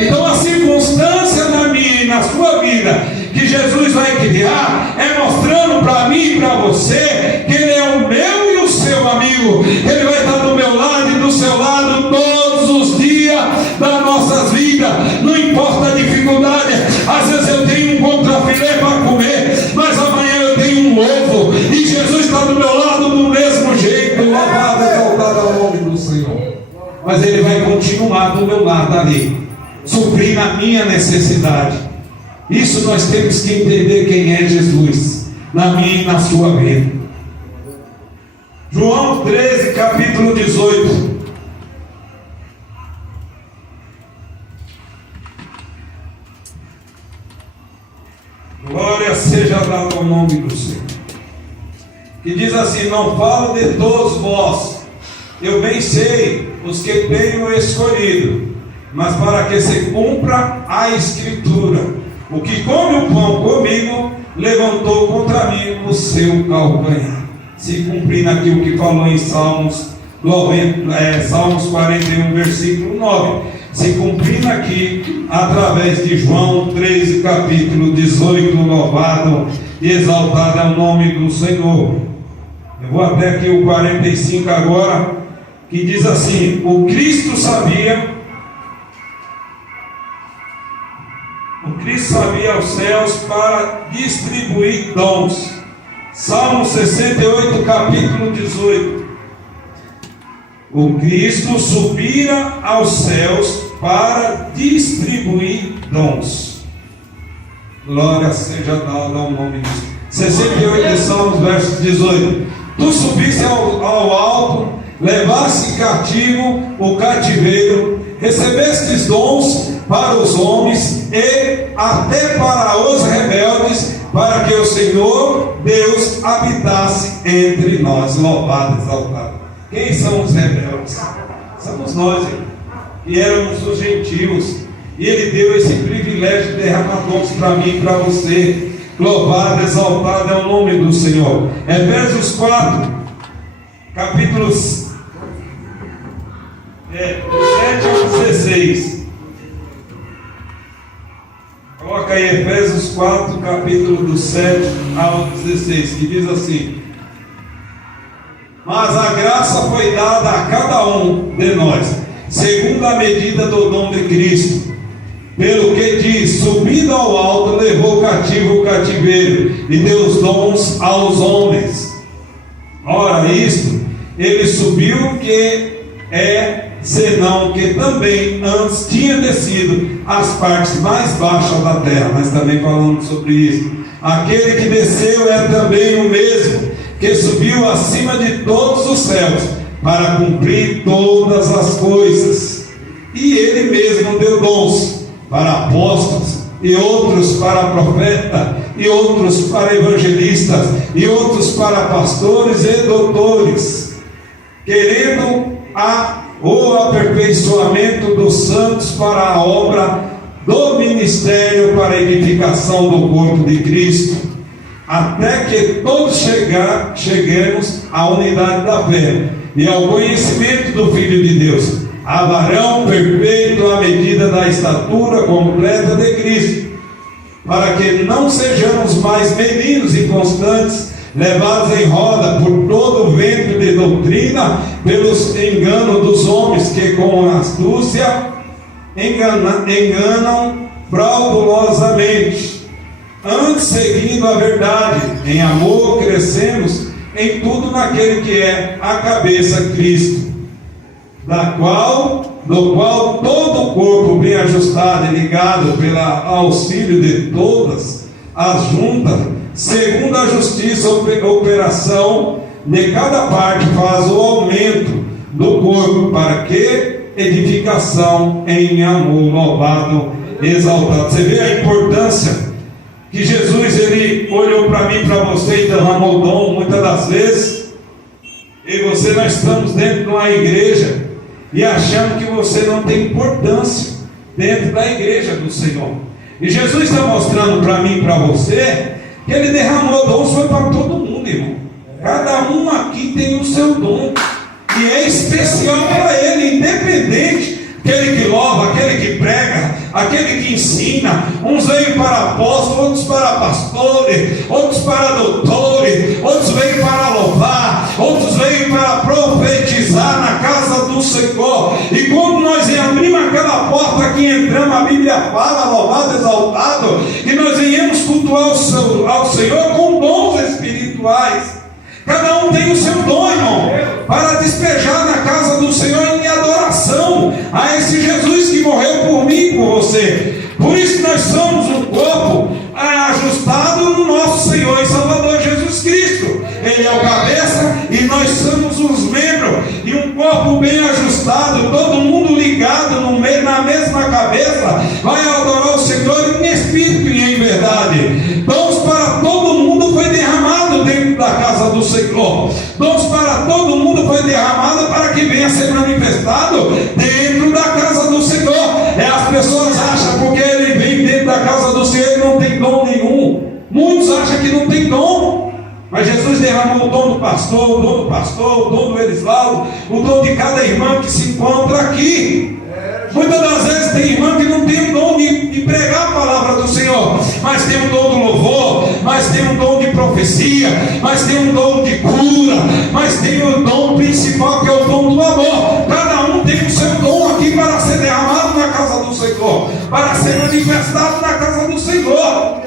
Então a circunstância na minha e na sua vida que Jesus vai criar é mostrando para mim e para você que ele é o meu e o seu amigo. Ele vai estar do meu lado e do seu lado todos os dias das nossas vidas. Não importa a dificuldade. Às vezes eu tenho um contrafilé para comer, mas amanhã eu tenho um ovo e Jesus está do meu lado do mesmo jeito. Louvado, exaltado ao nome do Senhor. Mas ele vai continuar do meu lado ali, suprir a minha necessidade. Isso nós temos que entender quem é Jesus na minha e na sua vida. João 13, capítulo 18. Glória seja dada ao nome do Senhor. Que diz assim: não falo de todos vós, eu bem sei os que tenho escolhido, mas para que se cumpra a Escritura: o que come o pão comigo, levantou contra mim o seu calcanhar. Se cumprindo aquilo que falou em Salmos 41, versículo 9. Se cumprindo aqui, através de João 13, capítulo 18. Louvado e exaltado é o nome do Senhor. Eu vou até aqui o 45 agora, que diz assim: o Cristo sabia aos céus para distribuir dons. Salmo 68, capítulo 18. O Cristo subira aos céus para distribuir dons. Glória seja dada ao nome de Deus. 68 de Salmos, verso 18. Tu subiste ao alto, levaste cativo o cativeiro, recebestes dons para os homens e até para os rebeldes, para que o Senhor Deus habitasse entre nós. Louvado, exaltado. Quem são os rebeldes? Somos nós, que éramos os gentios, e Ele deu esse privilégio de derramar dons para mim e para você. Louvado, exaltado é o nome do Senhor. Efésios 4, capítulos 7 ao 16. Coloca aí Efésios 4, capítulo do 7 ao 16, que diz assim: mas a graça foi dada a cada um de nós, segundo a medida do dom de Cristo. Pelo que diz: subindo ao alto, levou cativo o cativeiro, e deu os dons aos homens. Ora, isto, ele subiu, que é senão que também antes tinha descido às partes mais baixas da terra. Mas também falamos sobre isso. Aquele que desceu é também o mesmo que subiu acima de todos os céus para cumprir todas as coisas. E ele mesmo deu dons para apóstolos, e outros para profetas, e outros para evangelistas, e outros para pastores e doutores, querendo o aperfeiçoamento dos santos para a obra do ministério, para a edificação do corpo de Cristo, até que todos cheguemos à unidade da fé e ao conhecimento do Filho de Deus, a varão perfeito à medida da estatura completa de Cristo, para que não sejamos mais meninos inconstantes, levados em roda por todo o vento de doutrina, pelos enganos dos homens que com astúcia enganam fraudulosamente. Antes, seguindo a verdade, em amor crescemos em tudo naquele que é a cabeça, Cristo, do qual todo o corpo bem ajustado e ligado pelo auxílio de todas as juntas, segundo a justiça operação de cada parte, faz o aumento do corpo, para que edificação em amor, louvado, exaltado. Você vê a importância que Jesus, ele olhou para mim, para você e derramou dom muitas das vezes. E você, nós estamos dentro de uma igreja e achamos que você não tem importância dentro da igreja do Senhor. E Jesus está mostrando para mim e para você que ele derramou dons, foi para todo mundo, irmão. Cada um aqui tem o seu dom e é especial para ele, independente. Aquele que louva, aquele que prega, aquele que ensina. Uns veio para apóstolos, outros para pastores, outros para doutores, outros veio para louvar, outros veio para profetizar na casa do Senhor. E quando nós abrimos aquela porta que entramos, a Bíblia fala, louvado, exaltado, que nós venhamos cultuar ao Senhor com dons espirituais. Cada um tem o seu dom, irmão, para despejar na casa do Senhor em adoração a esse Jesus que morreu por mim e por você. Por isso nós somos um corpo ajustado no nosso Senhor e Salvador Jesus Cristo. Ele é o cabeça e nós somos os membros. E um corpo bem ajustado, todo mundo ligado na mesma cabeça, vai adorar o Senhor em espírito e em verdade. Dons para todo mundo foi derramado dentro da casa do Senhor. Dons para todo mundo foi derramado para que venha ser manifestado dentro da casa do Senhor. As pessoas acham porque ele vem dentro da casa do Senhor, ele não tem dom nenhum. Muitos acham que não tem dom. Mas Jesus derramou o dom do pastor, o dom do Elisvaldo, o dom de cada irmão que se encontra aqui. Muitas das vezes tem irmão que não tem o dom de pregar a palavra do Senhor, mas tem o dom do louvor, mas tem o dom de profecia, mas tem o dom de cura, mas tem o dom principal que é o dom do amor. Cada um tem o seu dom aqui para ser derramado na casa do Senhor, para ser manifestado na casa do Senhor.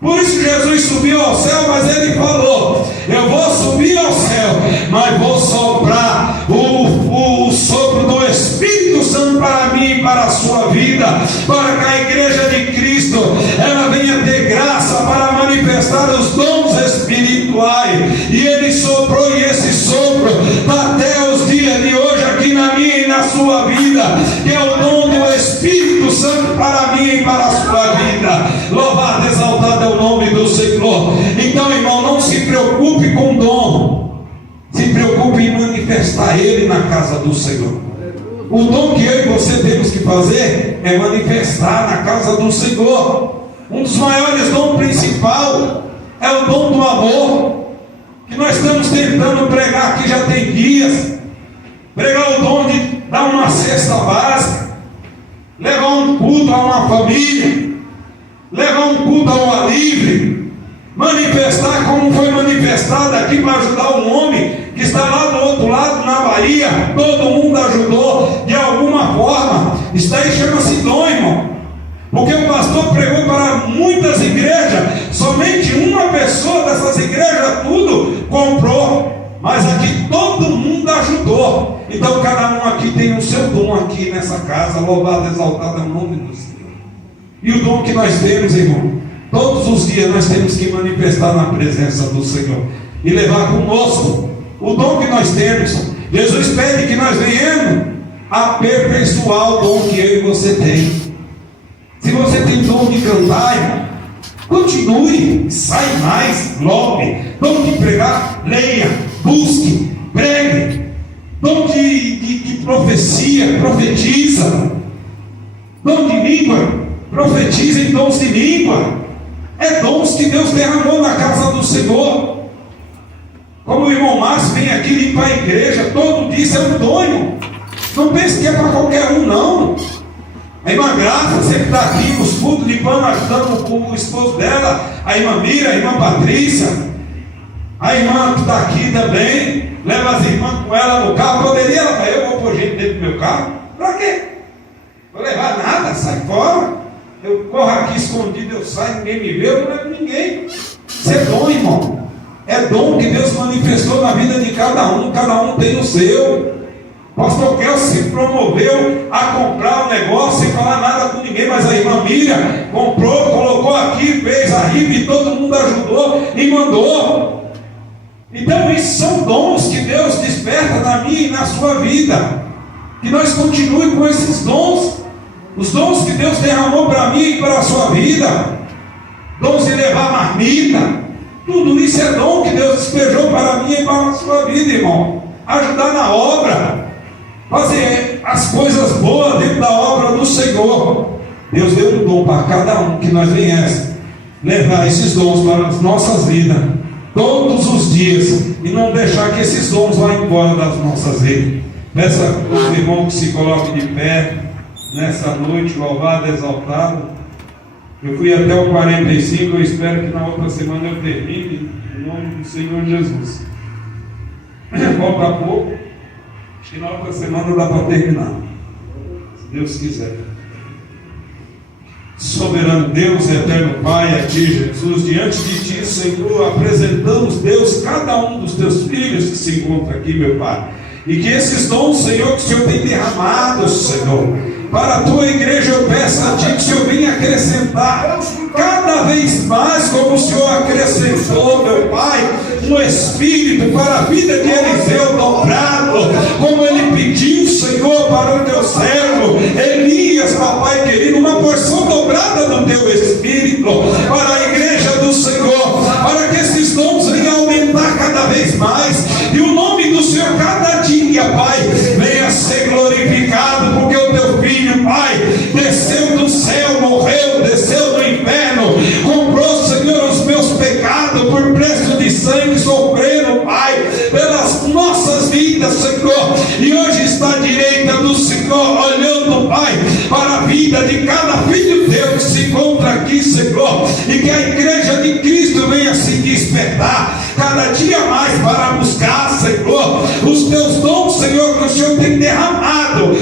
Por isso Jesus subiu ao céu, mas ele falou: eu vou subir ao céu, mas vou soprar o sopro do Espírito Santo para mim e para a sua vida, para que a igreja de Cristo ela venha ter graça para manifestar os dons espirituais. E ele soprou, e esse sopro está até os dias de hoje aqui na minha e na sua vida, que é o dom do Espírito Santo para mim e para a sua vida. Louvado, exaltado é o nome do Senhor. Então, irmão, não se preocupe com o dom, se preocupe em manifestar ele na casa do Senhor. O dom que eu e você temos que fazer é manifestar na casa do Senhor. Um dos maiores dons principal é o dom do amor, que nós estamos tentando pregar aqui já tem dias. Pregar o dom de dar uma cesta básica, levar um culto a uma família, levar um culto a uma livre, manifestar como foi manifestado aqui para ajudar um homem que está lá do outro lado, na Bahia. Todo mundo ajudou de alguma forma. Isso aí chama-se dom, irmão. Porque o pastor pregou para muitas igrejas, somente uma pessoa dessas igrejas tudo comprou, mas aqui todo mundo ajudou. Então cada um aqui tem o seu dom aqui nessa casa. Louvado, exaltado é o nome do Senhor. E o dom que nós temos, irmão, todos os dias nós temos que manifestar na presença do Senhor e levar conosco o dom que nós temos. Jesus pede que nós venhamos aperfeiçoar o dom que eu e você tem. Se você tem dom de cantar, irmão, continue, sai mais, lobe. Dom de pregar, leia, busque, pregue. Dom de profecia, profetiza. Dom de língua, profetiza em dons de língua. É dons que Deus derramou na casa do Senhor. Como o irmão Márcio vem aqui limpar a igreja todo dia, isso é um dom, irmão. Não pense que é para qualquer um, não. A irmã Graça sempre está aqui nos cultos, limpando, ajudando o esposo dela, a irmã Mira, a irmã Patrícia, a irmã que está aqui também, leva as irmãs com ela no carro. Poderia ela, eu vou pôr gente dentro do meu carro? Para quê? Vou levar nada, sai fora. Eu corro aqui escondido, eu saio, ninguém me vê, eu não levo ninguém. Isso é dom, irmão. É dom que Deus manifestou na vida de cada um tem o seu. Pastor Kel se promoveu a comprar o negócio sem falar nada com ninguém, mas a irmã Miriam comprou, colocou aqui, fez a rifa e todo mundo ajudou e mandou. Então isso são dons que Deus desperta na minha e na sua vida. Que nós continuemos com esses dons, os dons que Deus derramou para mim e para a sua vida, dons de levar marmita. Tudo isso é dom que Deus despejou para mim e para a sua vida, irmão. Ajudar na obra, fazer as coisas boas dentro da obra do Senhor. Deus deu um dom para cada um, que nós venhamos levar esses dons para as nossas vidas, todos os dias, e não deixar que esses dons vá embora das nossas vidas. Peça aos irmãos que se coloquem de pé nessa noite, louvado, exaltado. Eu fui até o 45, eu espero que na outra semana eu termine, em nome do Senhor Jesus. Falta pouco, acho que na outra semana dá para terminar, se Deus quiser. Soberano Deus, eterno Pai, aqui Jesus, diante de Ti, Senhor, apresentamos, Deus, cada um dos Teus filhos que se encontram aqui, meu Pai, e que esses dons, Senhor, que o Senhor tem derramado, Senhor, para a Tua igreja, eu peço a Ti que o Senhor venha acrescentar cada vez mais, como o Senhor acrescentou, meu Pai, um espírito para a vida de Eliseu dobrado, como ele pediu, Senhor, para o Teu servo Elias, papai querido, uma porção dobrada do Teu espírito para a igreja do Senhor, para que esses dons venham aumentar cada vez mais, e o nome do Senhor cada dia, Pai, venha ser glorificado, porque o Teu Filho, Pai, desceu do céu, morreu, desceu do inferno, comprou, Senhor, os meus pecados por preço de sangue, sofreram, Pai, pelas nossas vidas, Senhor, e hoje está à direita do Senhor, olhando, Pai, para a vida de cada filho teu que se encontra aqui, Senhor, e que a igreja de Cristo venha se despertar cada dia mais para buscar, Senhor, os Teus dons, Senhor, que o Senhor tem derramado,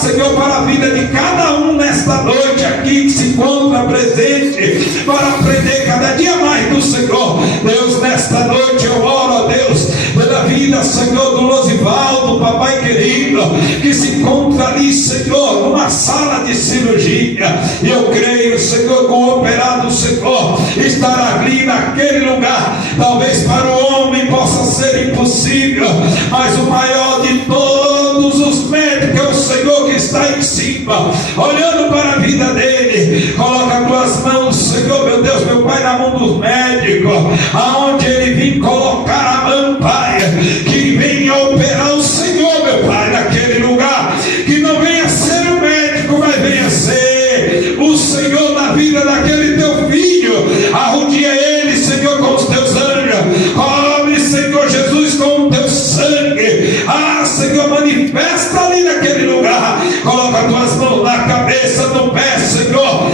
Senhor, para a vida de cada um nesta noite aqui que se encontra presente, para aprender cada dia mais do Senhor. Deus, nesta noite eu oro a Deus pela vida, Senhor, do Losivaldo, papai querido, que se encontra ali, Senhor, numa sala de cirurgia, e eu creio, Senhor, com o operado, Senhor, estar ali naquele lugar. Talvez para o homem possa ser impossível, mas o maior de todos os médicos é o Senhor que está em cima, olhando para a vida dele. Coloca as tuas mãos, Senhor, meu Deus, meu Pai, na mão dos médicos, aonde ele vem colocar a mão, Pai, que venha operar o Senhor, meu Pai, naquele lugar, que não venha ser o médico, mas venha ser o Senhor na vida daquele teu filho. Arrodia ele, Senhor, com os teus anjos, cobre, Senhor Jesus, com o teu sangue. Senhor, manifesta ali naquele lugar. Coloca as tuas mãos na cabeça, no pé, Senhor.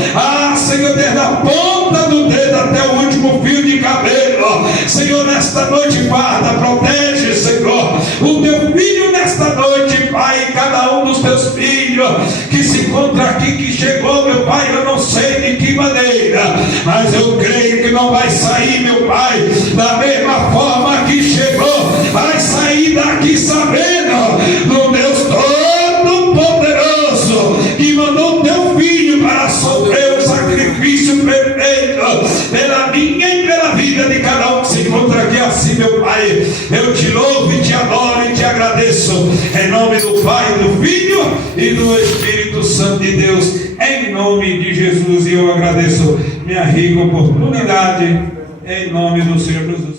Senhor, desde a ponta do dedo até o último fio de cabelo. Senhor, nesta noite, guarda, protege, Senhor, o teu filho nesta noite, Pai, cada um dos teus filhos que se encontra aqui, que chegou, meu Pai, eu não sei de que maneira, mas eu creio que não vai sair, meu Pai, da mesma forma que chegou, vai sair daqui sabendo do Eu te louvo e te adoro e te agradeço. Em nome do Pai, do Filho e do Espírito Santo de Deus. Em nome de Jesus. E eu agradeço minha rica oportunidade. Em nome do Senhor Jesus.